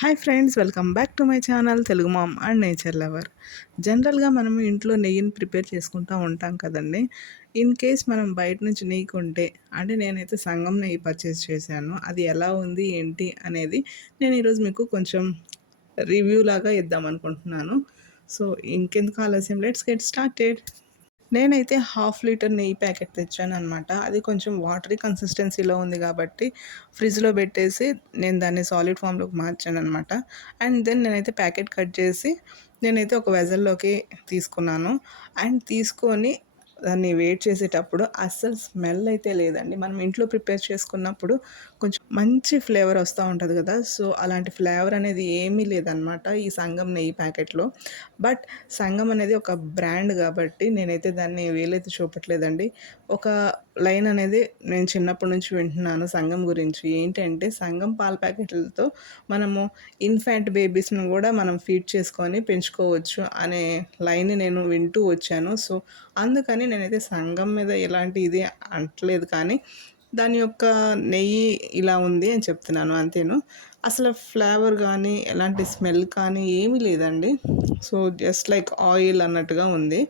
Hi friends welcome back to my channel Telugu mom and nature lover. జనరల్గా మనం ఇంట్లో నెయ్యిని ప్రిపేర్ చేసుకుంటూ ఉంటాం కదండి. ఇన్ కేస్ మనం బయట నుంచి నెయ్యి కొంటే అంటే నేనైతే సంఘం నెయ్యి పర్చేస్ చేశాను అది ఎలా ఉంది ఏంటి అనేది నేను ఈరోజు మీకు కొంచెం రివ్యూ లాగా ఇద్దాం అనుకుంటున్నాను. సో ఇంకెందుకు ఆలస్యం? Let's get started. నేనైతే హాఫ్ లీటర్ నెయ్యి ప్యాకెట్ తెచ్చాను అనమాట అది కొంచెం వాటరీ కన్సిస్టెన్సీలో ఉంది కాబట్టి ఫ్రిడ్జ్లో పెట్టేసి నేను దాన్ని సాలిడ్ ఫామ్లోకి మార్చాను అనమాట అండ్ దెన్ నేనైతే ప్యాకెట్ కట్ చేసి నేనైతే ఒక వెజల్లోకి తీసుకున్నాను. అండ్ తీసుకొని దాన్ని వెయిట్ చేసేటప్పుడు అస్సలు స్మెల్ అయితే లేదండి. మనం ఇంట్లో ప్రిపేర్ చేసుకున్నప్పుడు కొంచెం మంచి ఫ్లేవర్ వస్తూ ఉంటుంది కదా. సో అలాంటి ఫ్లేవర్ అనేది ఏమీ లేదనమాట ఈ సంగం నెయ్యి ప్యాకెట్లో. బట్ సంగం అనేది ఒక బ్రాండ్ కాబట్టి నేనైతే దాన్ని వేలైతే చూపట్లేదండి. ఒక లైన్ అనేది నేను చిన్నప్పటి నుంచి వింటున్నాను సంఘం గురించి. ఏంటంటే సంఘం పాల ప్యాకెట్లతో మనము ఇన్ఫాంట్ బేబీస్ను కూడా మనం ఫీడ్ చేసుకొని పెంచుకోవచ్చు అనే లైన్ నేను వింటూ వచ్చాను. సో అందుకని నేనైతే సంఘం మీద ఎలాంటి ఇది అంటలేదు కానీ దాని యొక్క నెయ్యి ఇలా ఉంది అని చెప్తున్నాను అంతేను. అసలు ఫ్లేవర్ కానీ ఎలాంటి స్మెల్ కానీ ఏమీ లేదండి. సో జస్ట్ లైక్ ఆయిల్ అన్నట్టుగా ఉంది.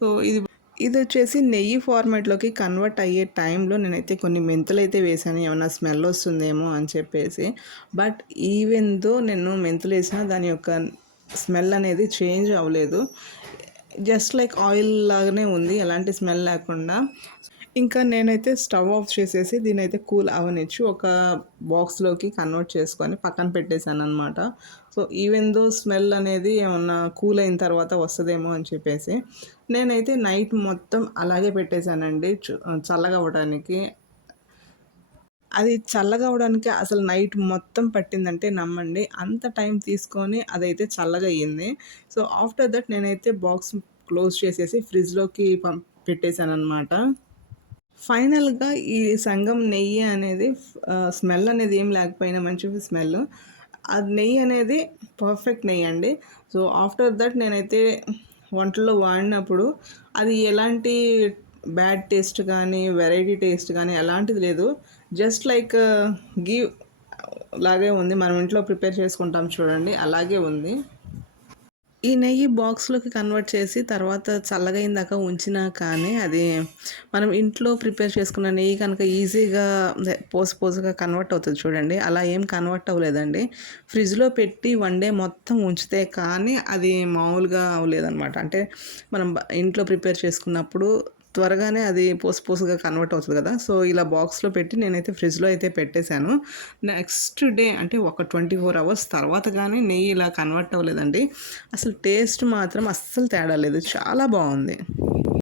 సో ఇది ఇది వచ్చేసి నెయ్యి ఫార్మేట్లోకి కన్వర్ట్ అయ్యే టైంలో నేనైతే కొన్ని మెంతులు అయితే వేసాను ఏమైనా స్మెల్ వస్తుందేమో అని చెప్పేసి. బట్ ఈవెన్ దో నేను మెంతులు వేసినా దాని యొక్క స్మెల్ అనేది చేంజ్ అవ్వలేదు. జస్ట్ లైక్ ఆయిల్ లాగానే ఉంది. ఎలాంటి స్మెల్ లేకుండా. ఇంకా నేనైతే స్టవ్ ఆఫ్ చేసేసి దీని అయితే కూల్ అవనిచ్చి ఒక బాక్స్లోకి కన్వర్ట్ చేసుకొని పక్కన పెట్టేశాను అనమాట సో ఈవెన్ దో స్మెల్ అనేది ఏమన్నా కూల్ అయిన తర్వాత వస్తుందేమో అని చెప్పేసి నేనైతే నైట్ మొత్తం అలాగే పెట్టేశానండి. చల్లగా అవ్వడానికి. అది చల్లగా అవడానికి అసలు నైట్ మొత్తం పట్టిందంటే నమ్మండి. అంత టైం తీసుకొని అదైతే చల్లగా అయ్యింది. సో ఆఫ్టర్ దట్ నేనైతే బాక్స్ క్లోజ్ చేసేసి ఫ్రిడ్జ్లోకి పంప్ పెట్టేశాను అనమాట ఫైనల్గా ఈ సంగం నెయ్యి అనేది స్మెల్ అనేది ఏం లేకపోయినా మంచి స్మెల్. అది నెయ్యి అనేది పర్ఫెక్ట్ నెయ్యి అండి. సో ఆఫ్టర్ దట్ నేనైతే వంటల్లో వాడినప్పుడు అది ఎలాంటి బ్యాడ్ టేస్ట్ కానీ వెరైటీ టేస్ట్ కానీ ఎలాంటిది లేదు. జస్ట్ లైక్ గీ లాగే ఉంది. మనం ఇంట్లో ప్రిపేర్ చేసుకుంటాం చూడండి అలాగే ఉంది. ఈ నెయ్యి బాక్స్లోకి కన్వర్ట్ చేసి తర్వాత చల్లగైన దాకా ఉంచినా కానీ అది మనం ఇంట్లో ప్రిపేర్ చేసుకున్న నెయ్యి కనుక ఈజీగా పోసి పోసుగా కన్వర్ట్ అవుతుంది చూడండి. అలా ఏం కన్వర్ట్ అవ్వలేదండి. ఫ్రిడ్జ్లో పెట్టి వన్ డే మొత్తం ఉంచితే కానీ అది మామూలుగా అవ్వలేదన్నమాట. అంటే మనం ఇంట్లో ప్రిపేర్ చేసుకున్నప్పుడు త్వరగానే అది పోసు పోసుగా కన్వర్ట్ అవుతుంది కదా. సో ఇలా బాక్స్లో పెట్టి నేనైతే ఫ్రిడ్జ్లో అయితే పెట్టేశాను. నెక్స్ట్ డే అంటే ఒక ట్వంటీ ఫోర్ అవర్స్ తర్వాత కానీ నెయ్యి ఇలా కన్వర్ట్ అవ్వలేదండి. అసలు టేస్ట్ మాత్రం అస్సలు తేడా లేదు. చాలా బాగుంది.